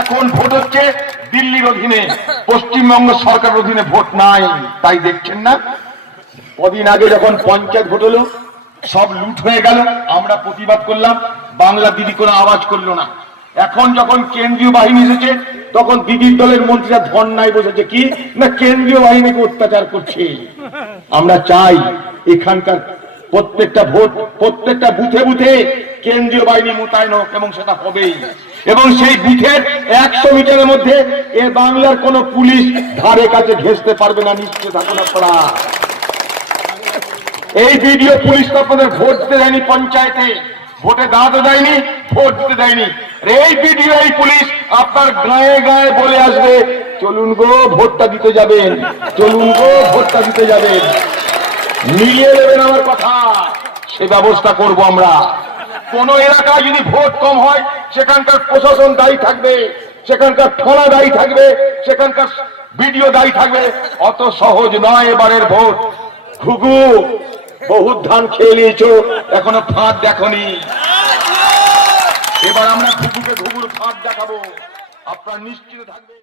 এখন ভোট হচ্ছে দিল্লির অধীনে। পশ্চিমবঙ্গ সরকার অধীনে ভোট নাই, তাই দেখছেন না? কদিন আগে যখন পঞ্চায়েত ভোট হলো, সব লুট হয়ে গেল। আমরা প্রতিবাদ করলাম, বাংলা দিদি কোনো আওয়াজ করল না। এখন যখন কেন্দ্রীয় বাহিনী এসেছে, তখন দিদির দলের মন্ত্রীরা ধর্নায় বসেছে। কি? না, কেন্দ্রীয় বাহিনীকে অত্যাচার করছে। আমরা চাই এখানকার প্রত্যেকটা ভোট, প্রত্যেকটা বুথে বুথে কেন্দ্রীয় বাহিনী মোতায়েন হোক এবং সেটা হবেই। এবং সেই বুথের একশো মিটারের মধ্যে এ বাংলার কোন পুলিশ ধারে কাছে ঘেসতে পারবে না নিশ্চয় থাকুন আপনারা। এই ভিডিও পুলিশ তো আপনাদের ভোট দিতে দেয়নি পঞ্চায়েতে। ভোটে দাঁড়াতে দেয়নি, ভোট দিতে দেয়নি। এই ভিডিও এই পুলিশ আপনার গায়ে গায়ে বলে আসবে, চলুন গো, ভোটটা দিতে যাবেন, চলুন গো, ভোটটা দিতে যাবেন। মিলিয়ে নেবেন আমার কথা, সে ব্যবস্থা করব আমরা। কোন এলাকায় যদি ভোট কম হয়, সেখানকার প্রশাসন দায়ী থাকবে, সেখানকার থানা দায়ী থাকবে, সেখানকার ভিডিও দায়ী থাকবে। অত সহজ নয় এবারের ভোট। ঘুঘু, বহুত ধান খেয়ে নিয়েছ, এখনও ফাঁদ দেখনি। এবার আমরা ঘুঘুকে ঘুঘুর ফাঁদ দেখাবো। আপনার নিশ্চিত থাকবে